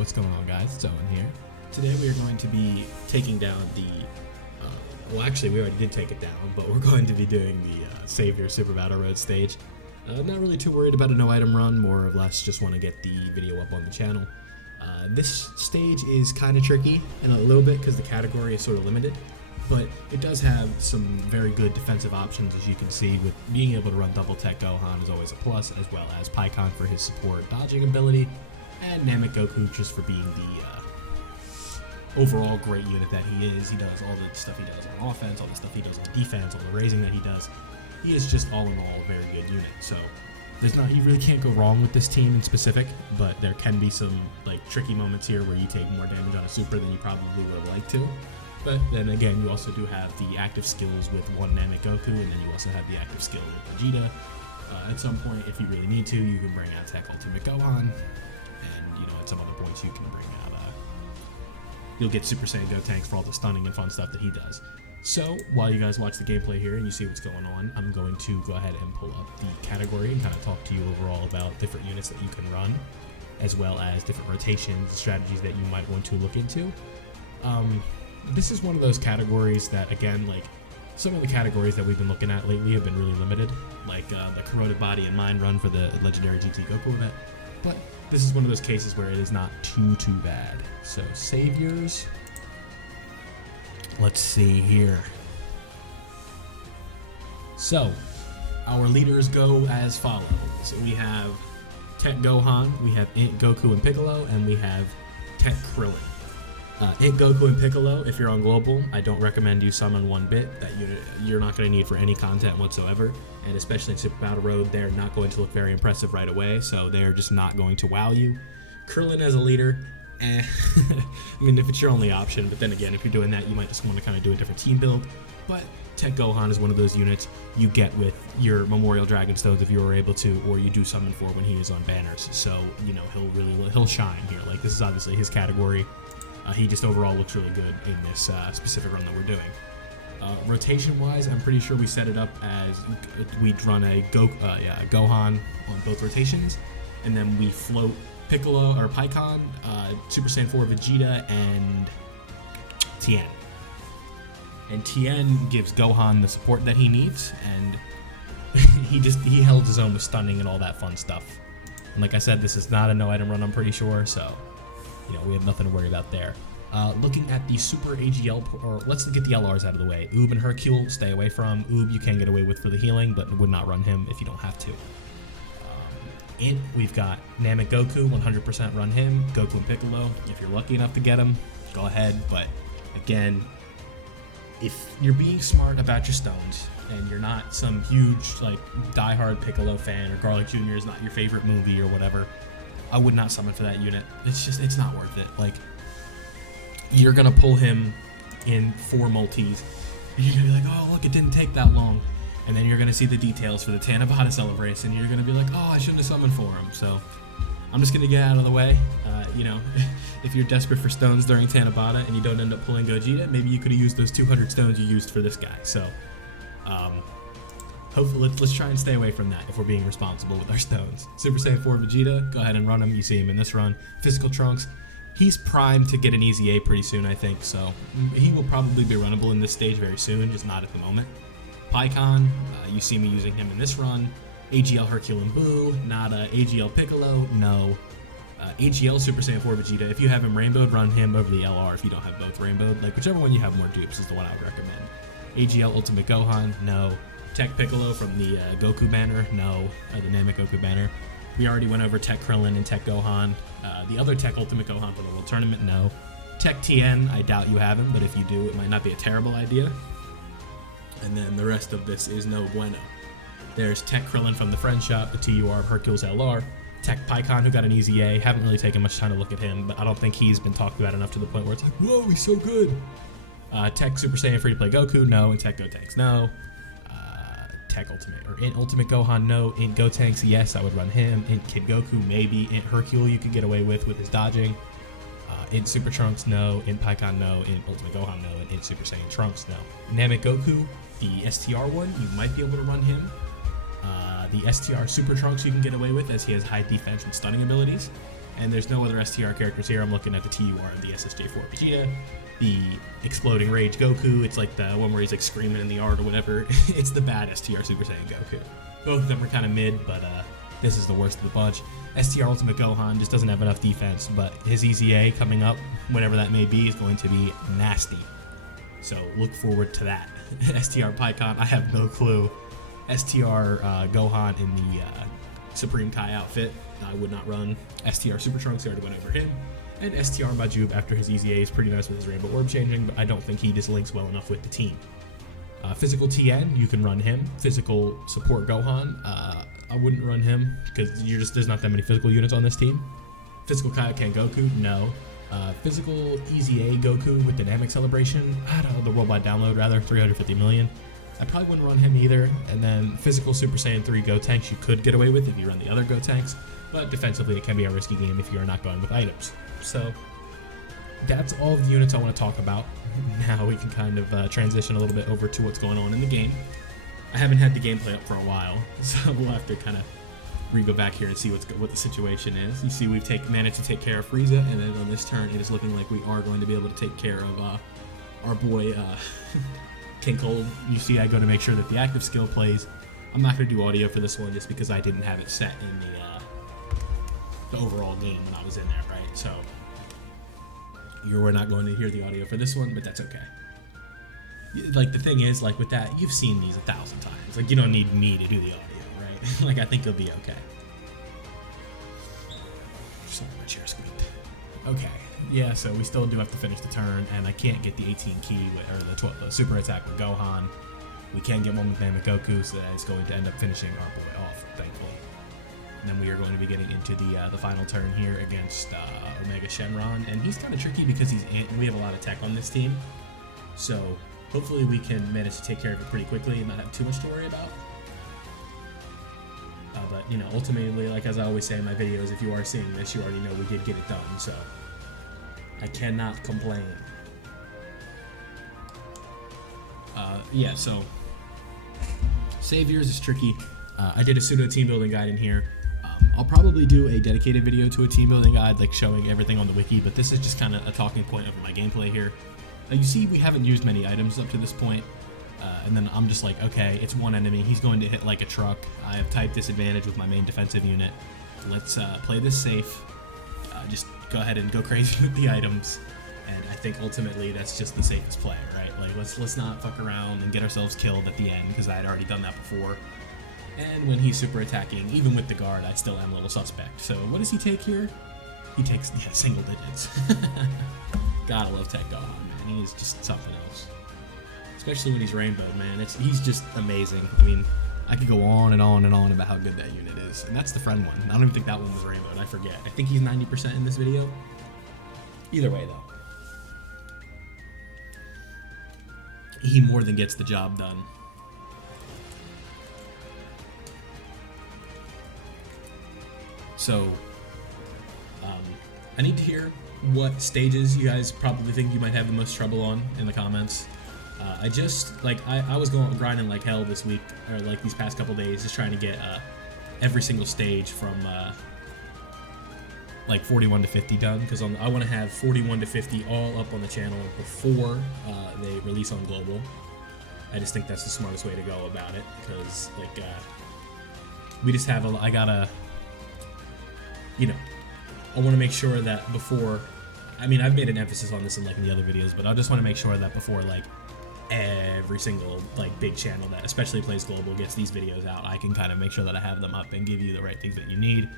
what's going on, guys? It's Owen here. Today we are going to be taking down the, well actually we already did take it down, but we're going to be doing the Savior Super Battle Road stage. Not really too worried about a no item run, more or less just want to get the video up on the channel. This stage is kind of tricky in a little bit because the category is sort of limited, but it does have some very good defensive options, as you can see. With being able to run double tech Gohan is always a plus, as well as Pikkon for his support dodging ability, and Namek Goku just for being the overall great unit that he is. He does all the stuff he does on offense, all the stuff he does on defense, all the raising that he does. He is just all in all a very good unit. So you really can't go wrong with this team in specific, but there can be some like tricky moments here where you take more damage on a super than you probably would have liked to. But then again, you also do have the active skills with one Namek Goku, and then you also have the active skill with Vegeta. At some point, if you really need to, you can bring out Tech Ultimate Gohan, and at some other points you can bring out you'll get Super Saiyan Gotenks for all the stunning and fun stuff that he does. So while you guys watch the gameplay here and you see what's going on, I'm going to go ahead and pull up the category and kind of talk to you overall about different units that you can run, as well as different rotations, strategies that you might want to look into. This is one of those categories that, again, like some of the categories that we've been looking at lately have been really limited, like the Corroded Body and Mind run for the Legendary GT Goku event. But this is one of those cases where it is not too bad. So Saviors, let's see here. So our leaders go as follows. So we have Tech Gohan, we have Int Goku and Piccolo, and we have Tech Krillin. Int Goku and Piccolo, if you're on global, I don't recommend you summon one bit. That you're not going to need for any content whatsoever, and especially in Super Battle Road, they're not going to look very impressive right away, so they're just not going to wow you. Krillin as a leader, I mean, if it's your only option, but then again, if you're doing that, you might just want to kind of do a different team build. But Tech Gohan is one of those units you get with your Memorial Dragon Stones if you were able to, or you do summon for when he is on banners. So he'll shine here. Like, this is obviously his category. He just overall looks really good in this specific run that we're doing. Rotation-wise, I'm pretty sure we set it up as we'd run a Gohan on both rotations, and then we float Piccolo or Pikkon, Super Saiyan 4 Vegeta, and Tien. And Tien gives Gohan the support that he needs, and he held his own with stunning and all that fun stuff. And like I said, this is not a no-item run, I'm pretty sure, so we have nothing to worry about there. Looking at the Super AGL, or let's get the LRs out of the way. Oob and Hercule, stay away from. Oob you can get away with for the healing, but would not run him if you don't have to. Int, we've got Namek Goku, 100% run him. Goku and Piccolo, if you're lucky enough to get them, go ahead. But again, if you're being smart about your stones, and you're not some huge like diehard Piccolo fan, or Garlic Jr. is not your favorite movie or whatever, I would not summon for that unit. It's not worth it. Like, you're gonna pull him in 4 multis, and you're gonna be like, oh look, it didn't take that long. And then you're gonna see the details for the Tanabata celebration, and you're gonna be like, oh, I shouldn't have summoned for him. So I'm just gonna get out of the way. If you're desperate for stones during Tanabata and you don't end up pulling Gogeta, maybe you could have used those 200 stones you used for this guy. So hopefully, let's try and stay away from that if we're being responsible with our stones. Super Saiyan 4 Vegeta, go ahead and run him. You see him in this run. Physical Trunks, he's primed to get an easy A pretty soon, I think, so he will probably be runnable in this stage very soon, just not at the moment. Pikkon, you see me using him in this run. AGL Hercule and Boo, not AGL Piccolo, no. AGL Super Saiyan 4 Vegeta, if you have him rainbowed, run him over the LR if you don't have both rainbowed. Like, whichever one you have more dupes is the one I would recommend. AGL Ultimate Gohan, no. Tech Piccolo from the Goku banner, no. The Namek Goku banner. We already went over Tech Krillin and Tech Gohan. The other Tech Ultimate Gohan for the World Tournament, no. Tech Tien, I doubt you have him, but if you do, it might not be a terrible idea. And then the rest of this is no bueno. There's Tech Krillin from the Friend Shop, the TUR of Hercule's LR. Tech Pikkon, who got an easy A. Haven't really taken much time to look at him, but I don't think he's been talked about enough to the point where it's like, whoa, he's so good. Tech Super Saiyan Free to Play Goku, no. And Tech Gotenks, no. Tech Ultimate, or Int Ultimate Gohan, no. Int Gotenks, yes, I would run him. Int Kid Goku, maybe. Int Hercule, you could get away with his dodging. Int Super Trunks, no. Int Pikkon, no. Int Ultimate Gohan, no. And Int Super Saiyan Trunks, no. Namek Goku, the STR one, you might be able to run him. The STR Super Trunks you can get away with, as he has high defense and stunning abilities. And there's no other STR characters here. I'm looking at the TUR of the SSJ4 Vegeta, the Exploding Rage Goku. It's like the one where he's like screaming in the art or whatever. It's the bad STR Super Saiyan Goku. Both of them are kind of mid, but this is the worst of the bunch. STR Ultimate Gohan just doesn't have enough defense, but his EZA coming up, whenever that may be, is going to be nasty. So look forward to that. STR Pycon, I have no clue. STR Gohan in the Supreme Kai outfit. I would not run. STR Super Trunks, I already went over him. And STR Majub after his EZA is pretty nice with his Rainbow Orb changing, but I don't think he just links well enough with the team. Physical TN, you can run him. Physical Support Gohan, I wouldn't run him because there's not that many physical units on this team. Physical Kaioken Goku, no. Physical EZA Goku with Dynamic Celebration, I don't know, the worldwide download rather, 350 million. I probably wouldn't run him either. And then Physical Super Saiyan 3 Gotenks you could get away with if you run the other Gotenks, but defensively it can be a risky game if you are not going with items. So that's all of the units I want to talk about. Now we can kind of transition a little bit over to what's going on in the game. I haven't had the gameplay up for a while, so we'll have to kind of go back here and see what the situation is. You see we've managed to take care of Frieza, and then on this turn it is looking like we are going to be able to take care of our boy King Cold. You see I go to make sure that the active skill plays. I'm not going to do audio for this one just because I didn't have it set in the overall game when I was in there, right? So you're not going to hear the audio for this one, but that's okay. Like, the thing is, like, with that, you've seen these 1,000 times. Like, you don't need me to do the audio, right? Like, I think it'll be okay. Sorry, my chair squeaked. Okay, yeah, so we still do have to finish the turn, and I can't get the 18 key, the super attack with Gohan. We can get one with Namekoku, so that it's going to end up finishing our boy off, thankfully. And then we are going to be getting into the final turn here against Omega Shenron, and he's kind of tricky because we have a lot of tech on this team, so hopefully we can manage to take care of it pretty quickly and not have too much to worry about. But, you know, ultimately, like as I always say in my videos, if you are seeing this, you already know we did get it done, so I cannot complain. Yeah, so Saviors is tricky. I did a pseudo team building guide in here. I'll probably do a dedicated video to a team building guide, like showing everything on the wiki, but this is just kind of a talking point of my gameplay here. You see we haven't used many items up to this point, and then I'm just like, okay, it's one enemy, he's going to hit like a truck, I have type disadvantage with my main defensive unit, let's play this safe, just go ahead and go crazy with the items, and I think ultimately that's just the safest play, right? Like, let's not fuck around and get ourselves killed at the end, because I had already done that before. And when he's super attacking, even with the guard, I still am a little suspect. So what does he take here? He takes, yeah, single digits. Gotta love Tech Gohan, man. He is just something else. Especially when he's rainbow, man. He's just amazing. I mean, I could go on and on and on about how good that unit is. And that's the friend one. I don't even think that one was rainbowed. I forget. I think he's 90% in this video. Either way, though, he more than gets the job done. So, I need to hear what stages you guys probably think you might have the most trouble on in the comments. I was grinding like hell this week, or like these past couple days, just trying to get every single stage from like 41 to 50 done, because I want to have 41 to 50 all up on the channel before they release on global. I just think that's the smartest way to go about it, because like we just have I gotta, you know, I want to make sure that before, I mean, I've made an emphasis on this in like in the other videos, but I just want to make sure that before like every single like big channel that especially plays global gets these videos out, I can kind of make sure that I have them up and give you the right things that you need.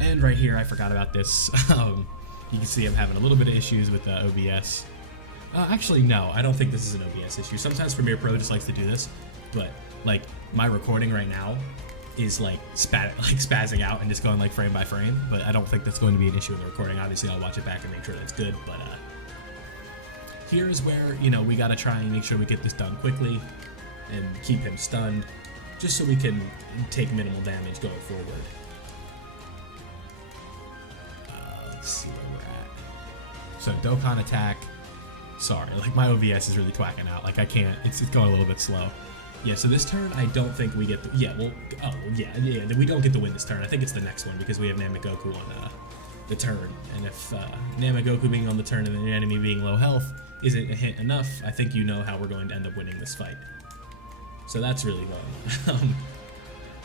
And right here, I forgot about this. You can see I'm having a little bit of issues with the OBS. Actually, no, I don't think this is an OBS issue. Sometimes Premiere Pro just likes to do this, but like my recording right now is like spazzing out and just going like frame by frame, but I don't think that's going to be an issue in the recording. Obviously, I'll watch it back and make sure that's good, but here's where, you know, we gotta try and make sure we get this done quickly and keep him stunned, just so we can take minimal damage going forward. Let's see where we're at. So Dokkan attack. Sorry, like my OBS is really twacking out. Like I can't. It's going a little bit slow. Yeah. So this turn, I don't think we get. We don't get the win this turn. I think it's the next one because we have Namekoku the turn. And if Namagoku being on the turn and the enemy being low health isn't a hint enough, I think you know how we're going to end up winning this fight. So that's really fun.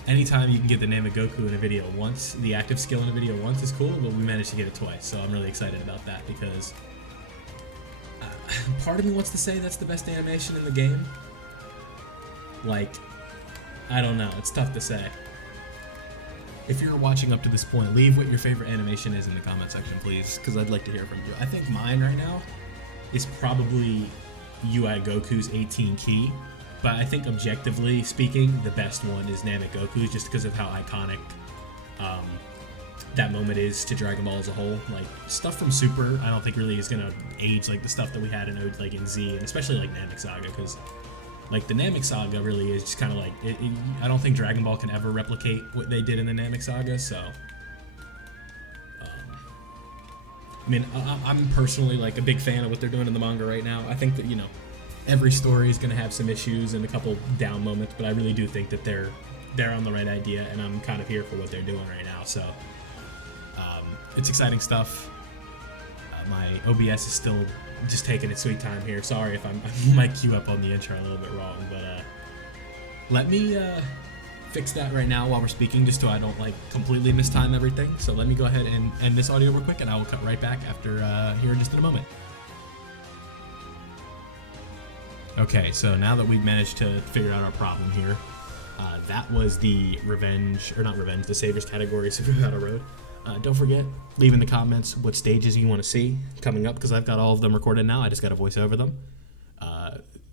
Anytime you can get the Namagoku in a video once, the active skill in a video once is cool, but we managed to get it twice, so I'm really excited about that because part of me wants to say that's the best animation in the game. Like, I don't know, it's tough to say. If you're watching up to this point, leave what your favorite animation is in the comment section, please, because I'd like to hear from you. I think mine right now is probably UI Goku's 18 key, but I think objectively speaking, the best one is Namagoku's, just because of how iconic that moment is to Dragon Ball as a whole. Like, stuff from Super, I don't think really is gonna age like the stuff that we had in Z, and especially like Namek Saga, because like the Namek Saga really is just kind of like I don't think Dragon Ball can ever replicate what they did in the Namek Saga. So I mean, I'm personally like a big fan of what they're doing in the manga right now. I think that, you know, every story is going to have some issues and a couple down moments, but I really do think that they're on the right idea, and I'm kind of here for what they're doing right now. So it's exciting stuff. My OBS is still just taking its sweet time here. Sorry if I might cue up on the intro a little bit wrong, but let me fix that right now while we're speaking, just so I don't like completely mistime everything. So let me go ahead and end this audio real quick, and I will cut right back after here in just in a moment. Okay, so now that we've managed to figure out our problem here, that was the the Savers category Super Battle Road. Don't forget, leave in the comments what stages you want to see coming up, because I've got all of them recorded now. I just got to voice over them.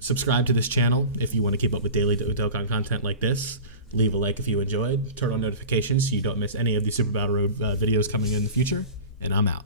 Subscribe to this channel if you want to keep up with daily Dokkan content like this. Leave a like if you enjoyed. Turn on notifications so you don't miss any of the Super Battle Road videos coming in the future. And I'm out.